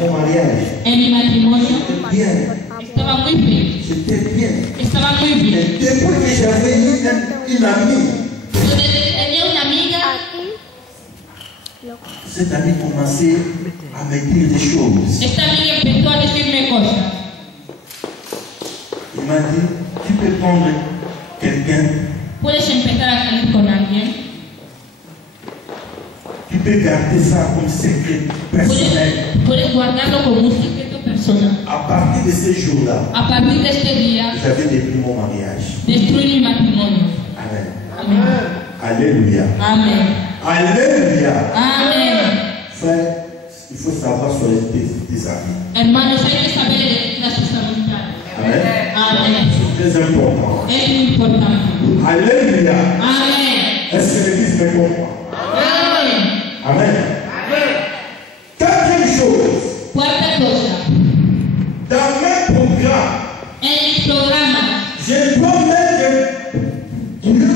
mon mariage. En mi matrimonio Bien. estaba muy bien. J'étais bien. Estaba muy bien. Et depuis que j'avais une amie, Yo tenía una amiga. cette amie commençait à me dire des choses. Esta amiga empezó a decirme cosas. Il m'a dit, tu peux prendre quelqu'un, Puedes empezar a salir con alguien. tu peux garder ça comme secret personnel. Puedes guardarlo como un secreto personal. À partir de ce jour-là, A partir de este día, j'avais détruit mon mariage. destruir mi matrimonio. Amen. Amén. Alléluia. Amén. Alléluia. Amén. Frère, il faut savoir sur tes amis. Hermanos, hay que saber elegir a sus amistades. Amen. Amén. C'est très important. Es muy importante. Alléluia. Amén. Est-ce que l'Église me comprend? Amén. Amen. Quatrième chose, Cuarta cosa. dans mes programmes, En mis programas, je dois mettre Dieu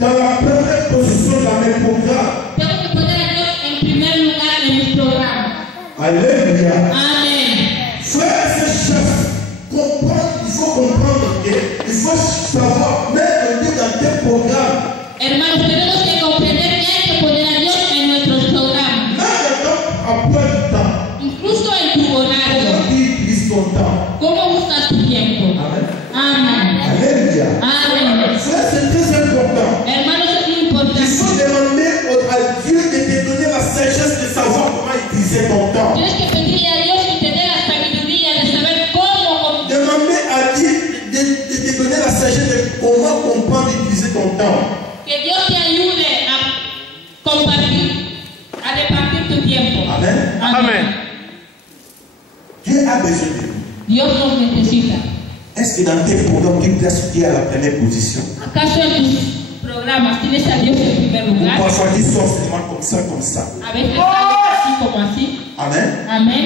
dans la première position dans mes programmes. tengo que poner a Dios en primer lugar en mis programas. Alléluia. Amén. Frères et chefs, comprendre, il faut comprendre que il faut savoir mettre Dieu dans tes programmes. Hermanos, tenemos que comprender que hay que poner a Dios en nuestros programas. Même après du temps, Incluso en tu horario. comment tu utilises ton temps. ¿Cómo usas tu tiempo? Amen. Amén. Alléluia. Amén. Frère, c'est très important. Hermanos, es muy Il importante. faut demander à Dieu de te donner la sagesse de savoir comment utiliser ton temps. Tienes que pedirle a Dios y tener la sabiduría de saber cómo. Demander à Dieu de te donner la sagesse de comment comprendre et utiliser ton temps. Que Dios te ayude a compartir, a repartir tu tiempo. Amen. Amén. Dieu a besoin de nous. Dios nos necesita. Est-ce que dans tes programmes, tu places Dieu à la première position? ¿Acaso en tus programas tienes a Dios en primer Ou lugar? parfois tu sors seulement comme ça, comme ça. A veces sales así como así. Amen. Amén.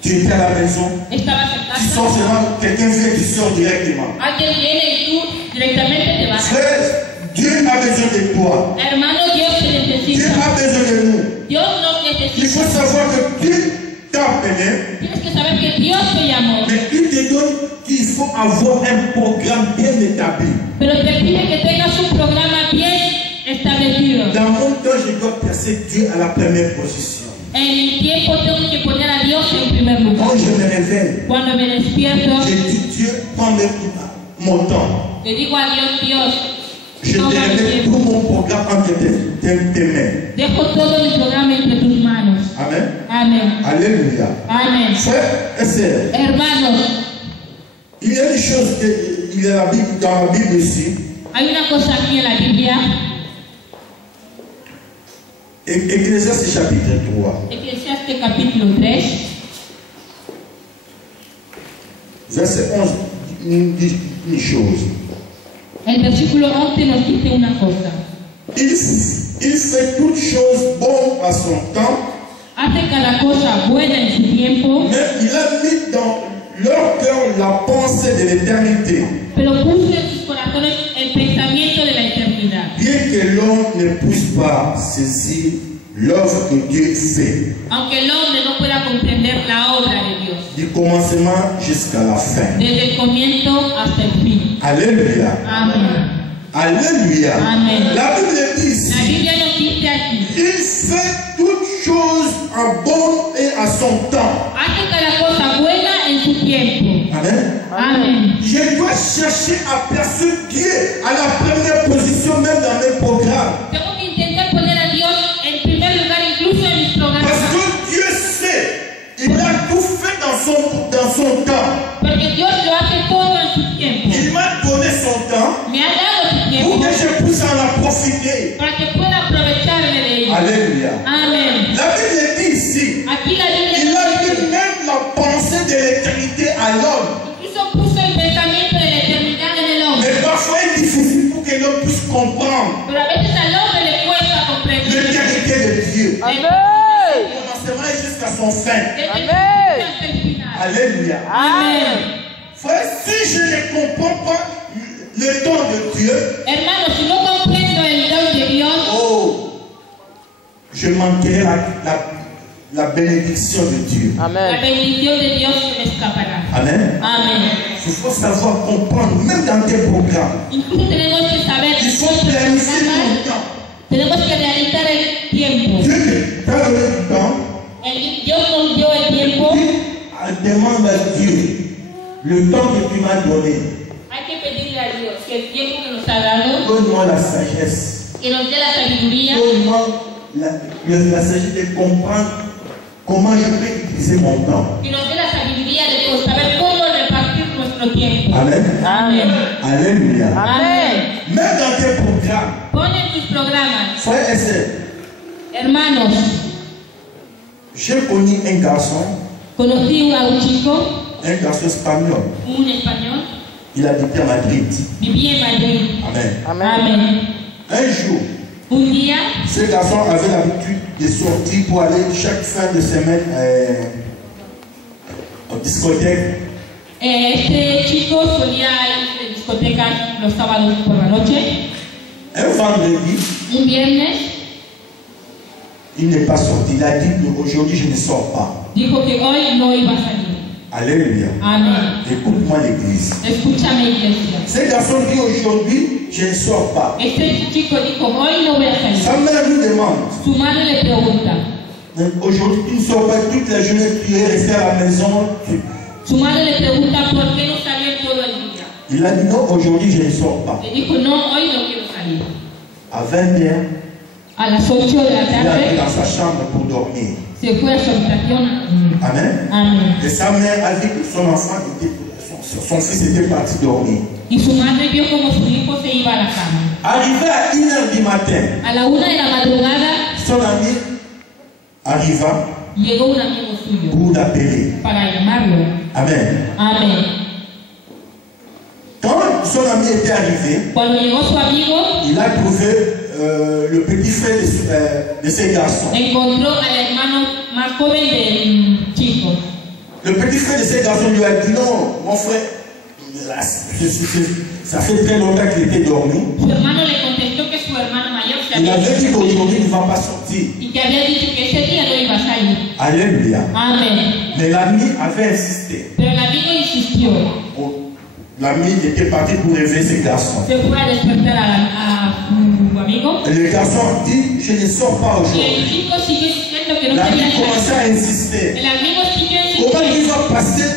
Tu étais à la maison, Estabas en tu sors casa. seulement, quelqu'un vient, tu sors directement. Alguien viene y tú directamente te vas. Frère, Dieu a besoin de toi. Hermano, Dios te Dieu necesita. a besoin de nous. Dios nos Il faut necesita. savoir que Dieu t'a appelé, Tienes que saber que Dios te llamó. mais il te donne qu'il faut avoir un programme bien établi. Pero te pide que tengas un programa bien establecido. Dans mon temps, je dois placer Dieu à la première position. En mi tiempo tengo que poner a Dios en primer lugar. Quand je me réveille, Cuando me despierto, je dis Dieu, prends mon temps. le digo a Dios, Dios, Je te toma mi remets tout tiempo. mon programme entre tes mains. Dejo todo mi programa entre tus manos. Amen. Amén. Alléluia. Amén. Frères et sœurs, Hermanos, il y a une chose il y a la Bible, dans la Bible ici. hay una cosa aquí en la Biblia, Ecclésiaste chapitre 3, Eclesiastes capítulo 3, verset 11, nous dit une chose. el versículo 11 nos dice una cosa. Il fait toutes choses bonnes à son temps, Hace cada cosa buena en su tiempo, mais il a mis dans leur cœur la pensée de l'éternité. pero puso en sus corazones el pensamiento de la eternidad. Bien que l'homme ne puisse pas saisir l'œuvre que Dieu fait, Aunque el hombre no pueda comprender la obra de Dios, du commencement jusqu'à la fin. desde el comienzo hasta el fin. Alléluia. Amén. Alléluia. Amen. La Bible dit La ici, Biblia nos dice aquí, il fait toutes choses en bon et à son temps. hace cada cosa buena en su tiempo. Amen. Amén. Je dois chercher à placer Dieu à la première position même dans mes programmes. Tengo que intentar poner a Dios en primer lugar incluso en mis Parce programas. que Dieu sait, il a tout fait dans son temps. Porque Dios lo hace todo en su tiempo. Il m'a donné son temps Me ha dado su pour tiempo que je puisse en profiter. para que pueda aprovecharme de ello. Alléluia. Amén. La Bible dit ici, Aquí la il Biblia a mis même la pensée de l'éternité à l'homme. incluso puso el pensamiento de la eternidad en el hombre. Mais parfois il est difficile pour que l'homme puisse comprendre Pero a veces al hombre le cuesta comprender. l'éternité de Dieu. Amén. Commencement jusqu'à son fin. Desde el principio hasta el final. Alléluia. Amén. Frère, si je ne comprends pas le temps de Dieu, Hermano, si no comprendo el don de Dios, oh, je manquerai la bénédiction de Dieu. La Amen. bendición de Dios se me escapará. Amen. Amén. Il faut savoir comprendre, même dans tes programmes. Incluso tenemos que saber Il faut planifier ton temps. tenemos que realizar el tiempo. Dieu t'a donné du temps. Dios nos dio el tiempo. Demande à Dieu le temps que tu m'as donné. Hay que pedirle a Dios que el tiempo que nos ha dado, Donne-moi la sagesse. que nos dé la sabiduría, Donne-moi la sagesse de comprendre comment je peux utiliser mon temps. que nos dé la sabiduría de saber cómo repartir nuestro tiempo. Amen. Amén. Alléluia. Amén. Même dans tes programmes, Pon en tus programas, frères et sœurs, hermanos, j'ai connu un garçon conocí a un chico, espagnol. un español, Il habitait à Madrid. vivía en Madrid. Amen. Amen. Amén. Un jour, Un día, ce garçon avait l'habitude de sortir pour aller chaque fin de semaine en discothèque. este chico solía ir de discotecas los sábados por la noche. Un vendredi, Un viernes il n'est pas sorti. Il a dit aujourd'hui je ne sors pas. dijo que hoy no iba a salir. Alléluia. Amén. Écoute-moi l'église. Escúchame, iglesia. Ce garçon dit aujourd'hui je ne sors pas. Este chico dijo, hoy no voy a salir. Sa mère lui demande, Su madre le pregunta. aujourd'hui tu ne sors pas toute la journée, tu es resté à la maison. Su madre le pregunta por qué no salió todo el día. Il a dit non, aujourd'hui je ne sors pas. Le dijo, no, hoy no quiero salir. À 20h, A las 8 de la il a été tarde dans sa chambre pour dormir. se fue a su habitación. Amen. Amén. Et sa mère a vu que son enfant était, son fils était parti dormir. Y su madre vio como su hijo se iba a la cama. Arrivé à 1h du matin, A la 1 de la madrugada son ami arriva llegó un amigo suyo pour l'appeler. para llamarlo. Amen. Amén. Quand son ami était arrivé, Cuando llegó su amigo, il a trouvé le petit frère de ces garçons. encontró al hermano más joven del chico. Le petit frère de ces garçons lui a dit non, mon frère, ça fait très longtemps qu'il était dormi. Su hermano le contestó que su hermano mayor se Il había avait dit ido qu'aujourd'hui il ne va pas sortir. y que había dicho que ese día no iba a salir. Alléluia. Amén. Mais l'ami avait insisté. Pero el amigo insistió. L'ami était parti pour réveiller ses garçons. Se fue a despertar a su amigo. Et le garçon dit, je ne sors pas Y el aujourd'hui. chico siguió diciendo que no L'ami quería commençait salir. à insister. El amigo siguió Comment tu insistiendo. vas passer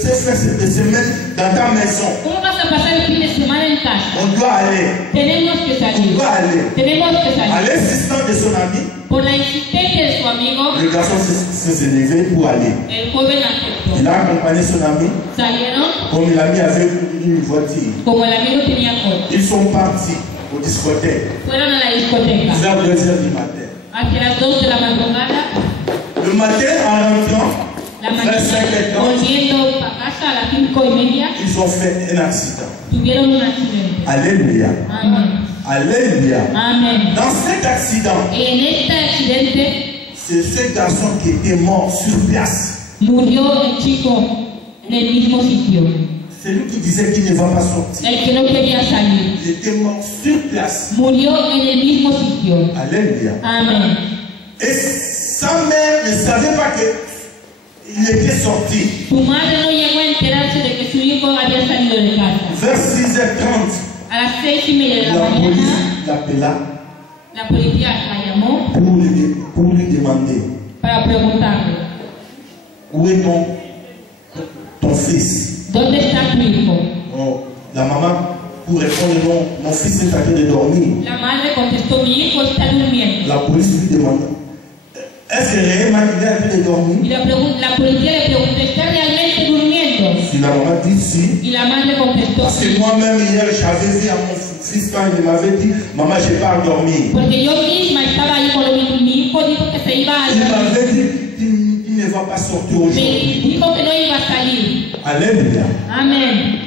ces fins de semaine dans ta maison? ¿Cómo vas a pasar el fin de semana en casa? On doit aller. Tenemos que On salir. doit aller. Tenemos que À salir. l'insistance de son ami, Por la insistencia de su amigo, le garçon s'est levé pour aller. el joven aceptó. Il a accompagné son ami, Salieron comme l'ami avait une voiture. como el amigo tenía coche. Ils sont partis aux discothèques Fueron a la discoteca. vers 2h du matin. Hacia las 2 de la madrugada, Le matin, en rentrant, la vers mañana, 5h30, volviendo para casa a las 5:30, ils ont fait un accident. tuvieron un accidente. Alléluia. Amén. Alléluia. Amén. Dans cet accident, En este accidente c'est ce garçon qui était mort sur place. murió el chico en el mismo sitio. C'est lui qui disait qu'il ne va pas sortir. El que no quería salir. Il était mort sur place. Murió en el mismo sitio. Alléluia. Amén. Et sa mère ne savait pas qu'il était sorti. Su madre no llegó a enterarse de que su hijo había salido de casa. Vers 6h30, A las 6:30 de la la police mañana, l'appela la policía la llamó pour lui demander para preguntarle, où est ton fils. ¿dónde está tu hijo? Oh, la maman, pour répondre non, mon fils est en train de dormir. La madre contestó, mi hijo está durmiendo. La police lui demande, est-ce que réellement il est en train de dormir? Y la policía le preguntó, ¿está realmente durmiendo? Si la maman dit si, Y la madre contestó, parce que moi-même hier j'avais vu à mon fils quand il m'avait dit, maman je pars dormir. porque yo misma estaba ahí cuando mi hijo dijo que se iba a Il dormir. m'avait dit, il ne va pas sortir Me aujourd'hui. dijo que no iba a salir. Alléluia. Amén.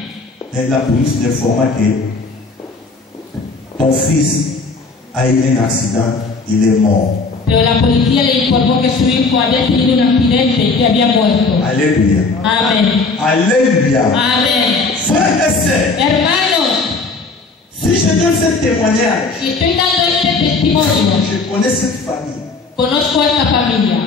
Et la police l'informa que ton fils a eu un accident, il est mort. Pero la policía le informó que su hijo había tenido un accidente y que había muerto. Alléluia. Amén. Alléluia. Amén. Frères et sœurs, Hermanos, si je donne ce témoignage, si estoy dando este testimonio, je connais cette famille. conozco a esta familia.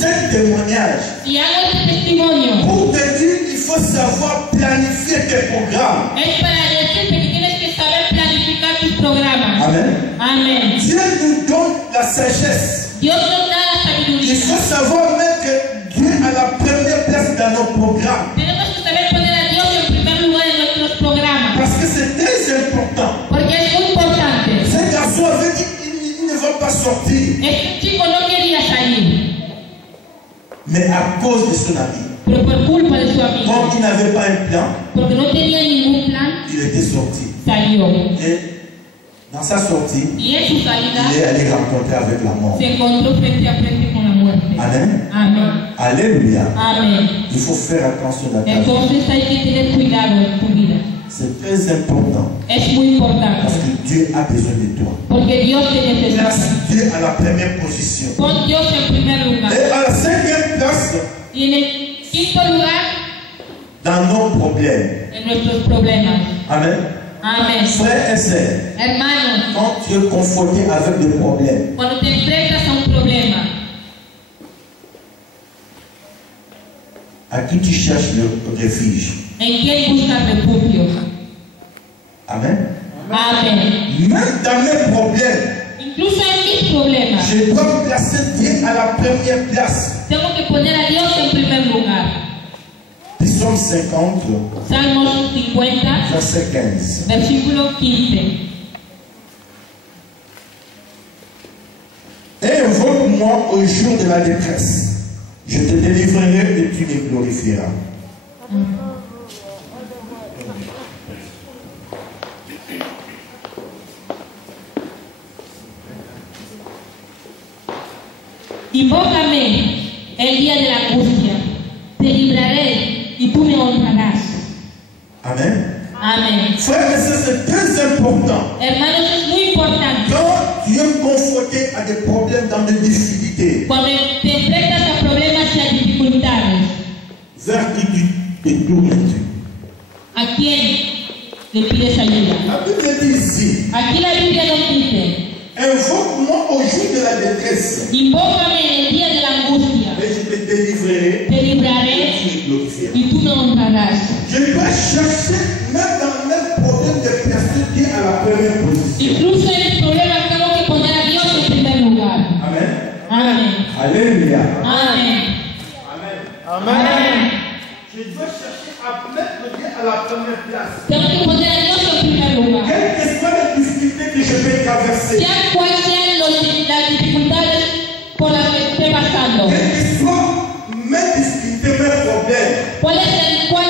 ce témoignage. Si hago este testimonio, Pour te dire, il faut savoir planifier tes programmes. es para decirte que tienes que saber planificar tus programas. Amen. Amén. Dieu nous donne la sagesse. Dios nos da la Il sabiduría. faut savoir même que Dieu a la première place dans nos programmes. Tenemos que saber poner a Dios en primer lugar en nuestros programas. Parce que c'est très important. Porque es muy importante. Ce garçon avait dit qu'il ne va pas sortir. Este chico no quería salir, Mais à cause de son ami, pero por culpa de su amigo, comme il n'avait pas un plan, porque no tenía ningún plan, il était sorti. salió. Et dans sa sortie, Y en su salida il est allé rencontrer avec la mort. se encontró frente a frente con la muerte. Amen. Amén. Alléluia. Amén. Il faut faire attention à ta vie. Entonces hay que tener cuidado en tu vida. C'est très important. Es muy importante. Parce que Dieu a besoin de toi. Porque Dios te necesita. Place Dieu à la première position. Pon Dios en primer lugar. Et à la cinquième place, Y en el quinto lugar, dans nos problèmes. en nuestros problemas. Amen. Amén. Frères et sœurs, Hermanos, quand tu es confronté avec des problèmes, cuando te enfrentas a un problema, à qui tu cherches le refuge? ¿en quién buscas refugio? Amen. Amén. Même dans mes problèmes, Incluso en mis problemas, je dois placer Dieu à la première place. tengo que poner a Dios en primer lugar. Psaume 50, Salmos 50, verset 15. versículo 15. Invoque-moi au jour de la détresse. Je te délivrerai et tu me glorifieras. Invócame el día de la angustia, te libraré y tú me honrarás. Amen. Amén. Frères et sœurs, c'est très important. Hermanos, es muy importante. Quand tu es confronté à des problèmes, dans des difficultés, Cuando te enfrentas a problemas y a dificultades, vers qui tu te tournes-tu? ¿a quién le pides ayuda? La Bible dit ici, Aquí la Biblia nos dice, invoque-moi au jour de la détresse, invócame en el día de la angustia, et je te délivrerai te et libraré tu me glorifieras. y tú me honrarás. Je dois chercher, même dans mes problèmes, de placer Dieu à la première position. Incluso en el problema tengo que poner a Dios en primer lugar. Amen. Amén. Alléluia. Amén. Amén. Je dois chercher à mettre Dieu à la première place. Tengo que poner a Dios en primer lugar. Quelles que soient les difficultés que je vais traverser, Sean cuales sean las dificultades por las que esté pasando, quelles que soient mes difficultés, mes problèmes, cuál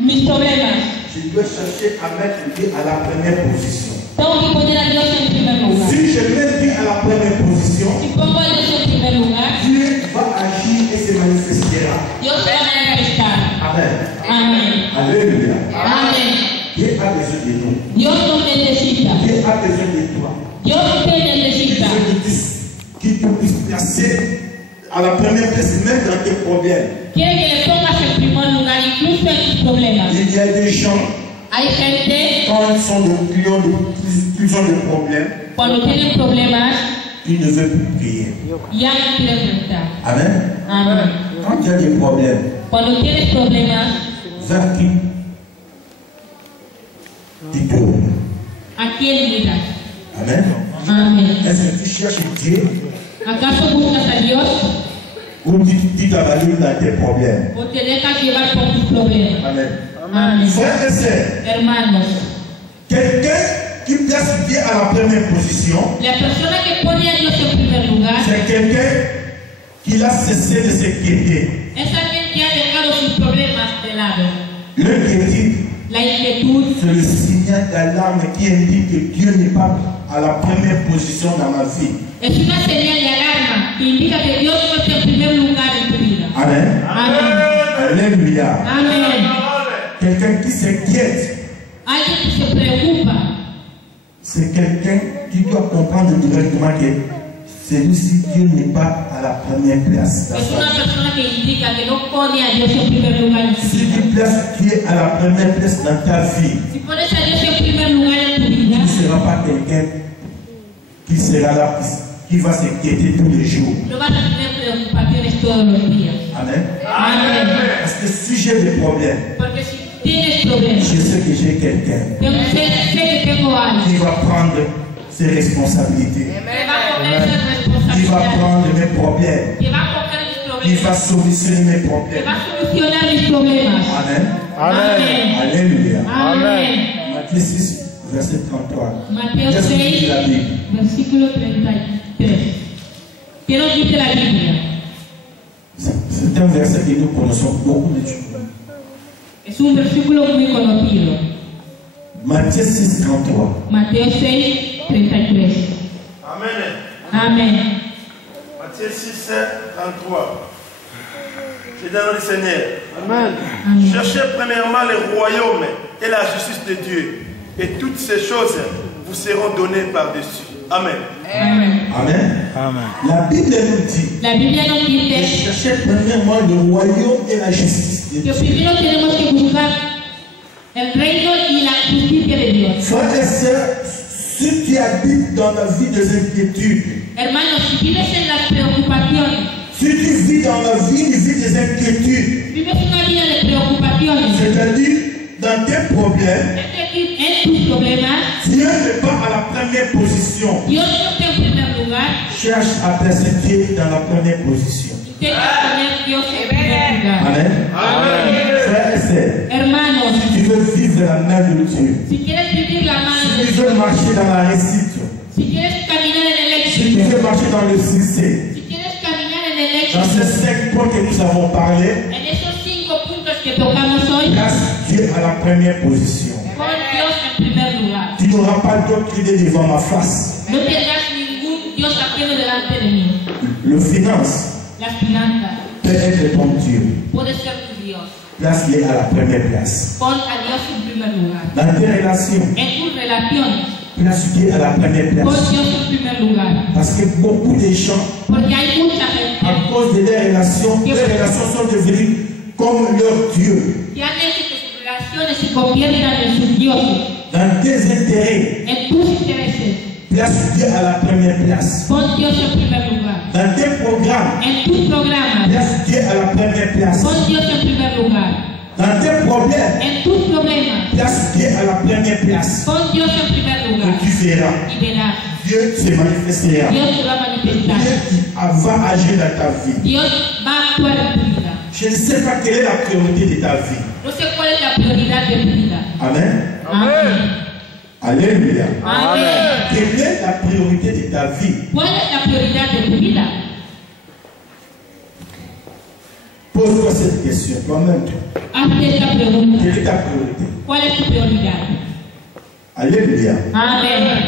mis problemas, je dois chercher à mettre Dieu à la première position. tengo que poner a Dios en primer lugar. Si je mets Dieu à la première position, Si pongo a Dios en primer lugar, Dieu va agir et se manifestera. Dios se va a manifestar. Amen. Amén. Alléluia. Amén. Dieu a besoin de nous. Dios nos necesita. Dieu a besoin de toi. Dios te Il necesita. veut qu'il te puisse placer à la première place, même dans tes problèmes. Quiere que le pongas en primer lugar, incluso en tus problemas. Il y a des gens, Hay gente, quand ils sont ils ont des problèmes, cuando tienen problemas, ils ne veulent plus prier. ya no quieren rezar. Amen. Amén. Quand il y a des problèmes, Cuando tienes problemas, vers qui tu tournes? ¿a quién miras? Amen. Amén. Est-ce que tu cherches Dieu ¿Acaso buscas a Dios ou tu t'abandonnes dans tes problèmes? o te dejas llevar por tus problemas? Amen. Amén. Frères et sœurs, Hermanos, quelqu'un qui place Dieu à la première position, la persona que pone a Dios en primer lugar c'est quelqu'un qui a cessé de s'inquiéter. es alguien que ha dejado sus problemas de lado. L'inquiétude, La inquietud c'est le signal d'alarme qui indique que Dieu n'est pas à la première position dans ma vie. es una señal de alarma que indica que Dios no está en primer lugar en tu vida. Amen. Amén. Alléluia. Amén. Quelqu'un qui s'inquiète, Alguien que se preocupa c'est quelqu'un qui doit comprendre directement que celui-ci, Dieu n'est pas à la première place. es una persona que indica que no pone a Dios en primer lugar en tu Si vida. tu places Dieu à la première place dans ta vie, Si pones a Dios en primer lugar en tu vida, tu ne seras pas quelqu'un qui sera là, qui va s'inquiéter tous les jours. No vas a tener preocupaciones todos los días. Amen. Amén. Parce que si j'ai des problèmes, Porque si tienes problemas, je sais que j'ai quelqu'un yo sé que tengo algo qui va prendre ses responsabilités, que va a coger esa qui va responsabilidad, prendre mes problèmes, que va a coger mis qui va problemas, solutionner mes que problèmes. va a solucionar mis problemas. Amen. Amén. Alléluia. Amén. Matthieu 6, verset 33. Mateo Qu'est-ce que dit 6, la Bible? versículo 33. ¿Qué nos dice la Biblia? C'est un verset que nous connaissons beaucoup de choses. Es un versículo muy conocido. Matthieu 6, 33. Mateo 6, 33. Amen. Amén. Matthieu 6, 33. C'est dans le Seigneur. Amén. Cherchez premièrement le royaume et la justice de Dieu, et toutes ces choses vous seront données par-dessus. Amen. Amén. Amen. La Bible nous dit La Biblia nos dice cherchez premièrement le royaume et la justice de que Dieu. primero tenemos que buscar el reino y la justicia de Dios. Frères et sœurs, si tu habites dans la vie des inquiétudes, Hermanos, si vives en las preocupaciones, si tu vis dans la vie, une vie des inquiétudes, vives una vida de preocupaciones, c'est-à-dire dans tes problèmes, es decir, en tus problemas, Dieu n'est pas à la première position. Dios no está en primer lugar, Cherche à placer Dieu dans la première position. intenta poner Dios en primer lugar. Amen. Frères et sœurs, Hermanos, si tu veux vivre la main de Dieu, si quieres vivir la mano si de tu Dios, veux marcher dans la réussite, si quieres caminar en el si tu éxito, veux marcher dans le succès, si quieres caminar en el dans éxito, ces 5 points que nous avons parlé, en esos 5 puntos que tocamos hoy, place Dieu à la première position. pon Dios en primer lugar. Tu n'auras pas d'autre idée devant ma face. No tendrás ningún Dios ajeno delante de mí. Le finance Las finanzas, peut être ton Dieu. puede ser tu Dios. Place-les à la première place. Pon a Dios en primer lugar. Dans tes relations, En tus relaciones, place Dieu à la première pon place. Dios en primer lugar. Parce que beaucoup de gens, Porque hay mucha gente à cause de leurs relations sont devenues comme leur Dieu. que han hecho que sus relaciones se conviertan en sus dioses. Dans tes intérêts, En tus intereses, place Dieu à la première place. pon Dios en primer lugar. Dans tes programmes, En tus programas, place Dieu à la première place. pon Dios en primer lugar. Dans tes problèmes, En tus problemas, place Dieu à la première place. pon Dios en primer lugar. Et tu verras, Y verás, Dieu se manifestera. Dios se va a manifestar. Dieu qui va agir dans ta vie. Dios va a actuar en tu vida. Je ne sais pas quelle est la priorité de ta vie. No sé cuál es la prioridad de tu vida. Amen. Amén. Alléluia. Amén. Quelle est la priorité de ta vie? ¿Cuál es la prioridad de tu vida? Pose-toi cette question toi-même. Hazte esta pregunta. Quelle est ta priorité? ¿Cuál es tu prioridad? Alléluia. Amén.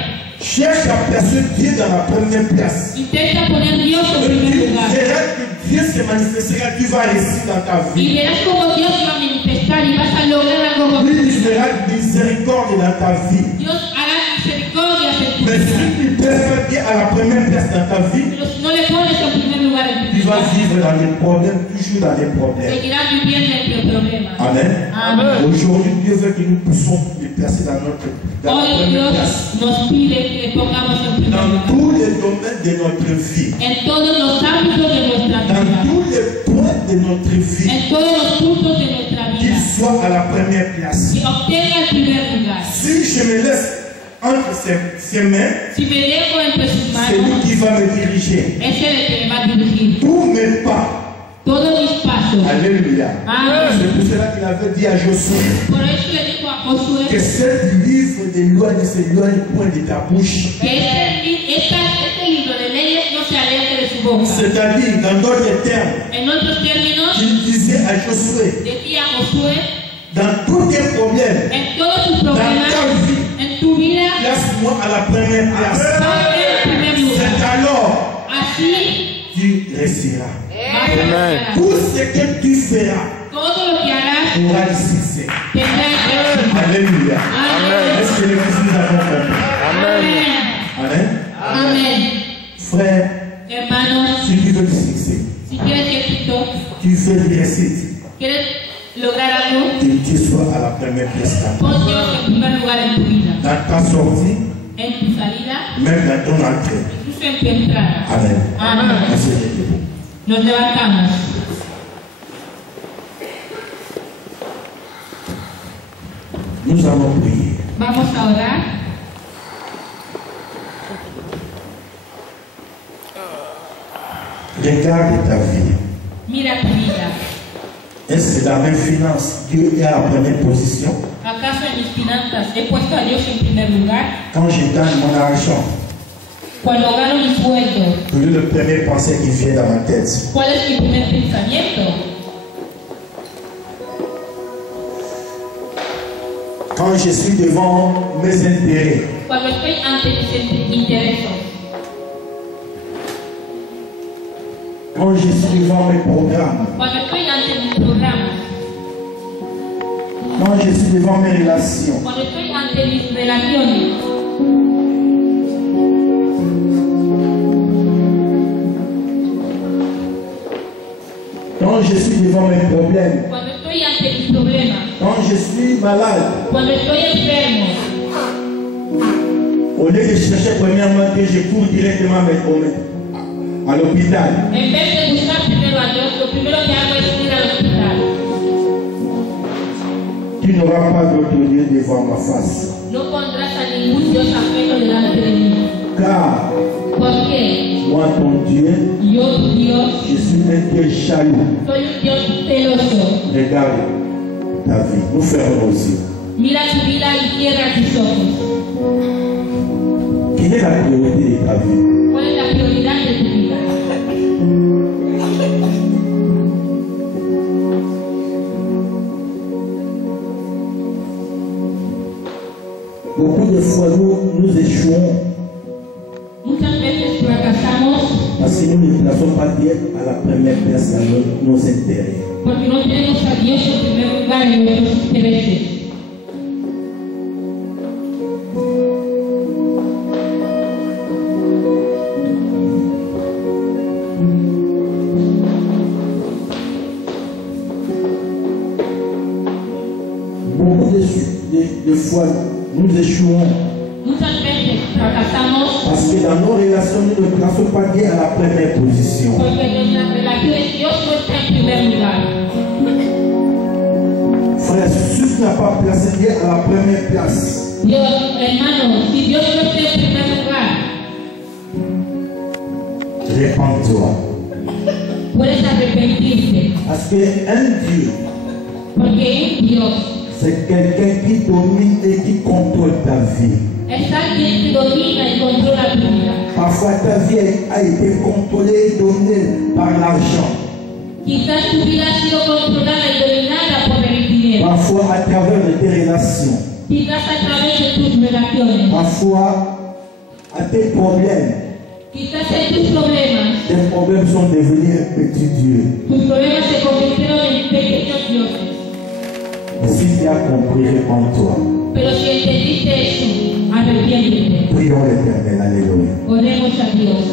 Cherche à placer Dieu dans la première place. Intenta poner Dios en Et primer tu lugar. verras que Dieu se manifestera, tu vas réussir dans ta Y vie. verás cómo Dios va a manifestar y vas a lograr algo con Lui, il fera miséricorde dans ta vie. Dios hará misericordia en tu Mais vida. si tu ne places pas Dieu à la première place dans ta vie, Pero si no le pones en primer lugar en tu tu vas vida, vivre dans les problèmes, toujours dans les problèmes. seguirás viviendo entre problemas. Amen. Amén. Aujourd'hui, Dieu veut que nous puissions les placer dans la Hoy première Dios place. nos pide que pongamos en primer Dans lugar. tous les domaines de notre vie. En todos los ámbitos de nuestra Dans vida. tous les points de notre vie. En todos los puntos de nuestra Qu'il vida. soit à la première place. Que obtenga el primer lugar. Si je me laisse entre ses mains, Si me dejo entre sus c'est lui manos, qui va me diriger. es el que me va a dirigir. Tous mes pas. Todos mis pasos. Alléluia. Amén. C'est pour cela qu'il avait dit à Josué Por eso le dijo a que Josué ce livre de loi ne s'éloigne point de ta bouche. que este libro de leyes no se aleje de su boca. C'est-à-dire, dans d'autres termes, En otros términos, il disait à Josué, decía Josué, dans tous tes problèmes, en todos tus problemas, en tu vida, place-moi à la première place. ponte en primer lugar. C'est alors Así tu réussiras. vas a lograr. Tout ce que tu feras Todo lo que harás aura du succès. tendrá éxito. Alléluia. Amén. Est-ce que les filles nous avons compris? Amén. Amen. Amén. Frère, Hermanos, si tu veux du succès, si quieres éxito, tu veux du réussite, quieres lograr algo, que Dieu soit à la première place. pon Dios en primer lugar en tu vida. Dans ta sortie, en tu salida, même dans ton entrée. incluso en tu entrada. Amen. Amén. Merci Dieu. Nos levantamos. Nous allons prier. Vamos a orar. Regarde ta vie. Mira tu vida. Est-ce que dans mes finances, Dieu est à la première position? ¿Acaso en mis finanzas he puesto a Dios en primer lugar? Quand je gagne mon argent, Cuando gano mi sueldo, quel est le premier pensée qui vient dans ma tête? ¿cuál es mi primer pensamiento? Quand je suis devant mes intérêts, Cuando estoy ante mis intereses, quand je suis devant mes programmes, cuando estoy ante mis programas, quand je suis devant mes relations, cuando estoy ante mis relaciones, quand je suis devant mes problèmes, cuando estoy ante mis problemas, quand je suis malade, cuando estoy enfermo, au lieu de chercher premièrement Dieu, je cours directement à l'hôpital. en vez de buscar primero a Dios, lo primero que hago es ir al hospital. Tu n'auras pas d'autre Dieu devant ma face. No pondrás a ningún Dios ajeno delante de mí. Car Porque moi, ton Dieu, yo, tu Dios, je suis un Dieu jaloux. soy un Dios celoso. Regarde ta vie. Nous ferons aussi. Mira tu vida y cierra tus ojos. Quelle est la priorité de ta vie? ¿Cuál es la prioridad de tu vida? Beaucoup de fois, nous échouons Muchas veces fracasamos parce que nous ne plaçons pas Dieu à la première place dans nos intérêts. porque no tenemos a Dios en primer lugar en nuestros intereses. Beaucoup de fois, nous échouons Muchas veces fracasamos parce que dans nos relations, nous ne plaçons pas Dieu à la première position. porque en las relaciones Dios no está en primer lugar. Frère, si tu n'as pas placé Dieu à la première place, Dios, hermano, si Dios no está en primer lugar, répands-toi. puedes arrepentirte. Parce qu'un Dieu, Porque un Dios c'est quelqu'un qui domine et qui contrôle ta vie. es alguien que domina y controla tu vida. Parfois, ta vie a été contrôlée et dominée par l'argent. Quizás tu vida ha sido controlada y dominada por el dinero. Parfois, à travers de tes relations. Quizás a través de tus relaciones. Parfois, à tes problèmes. Quizás en tus problemas. Tes problèmes sont devenus un petit Dieu. Tus problemas se convirtieron en pequeños dioses. Si tu as compris, répands-toi. Pero si entendiste eso, arrepiéntete. Prions l'Éternel. Alléluia. Oremos a Dios.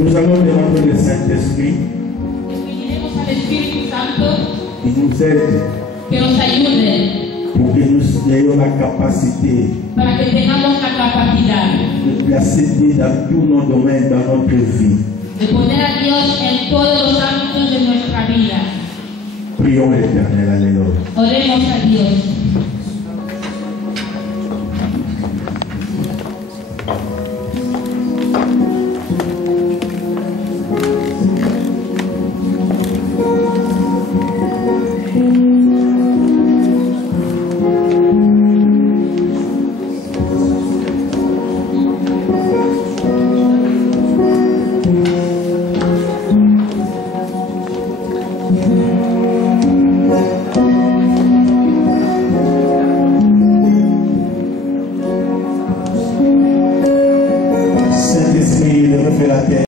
Nous allons demander le Saint-Esprit. Pediremos al Espíritu Santo Il nous aide que nos ayude pour que nous ayons la capacité para que tengamos la capacidad de placer Dieu dans tous nos domaines, dans notre vie. de poner a Dios en todos los ámbitos de nuestra vida. Prions l'Éternel, alléluia. Oremos a Dios. Amen.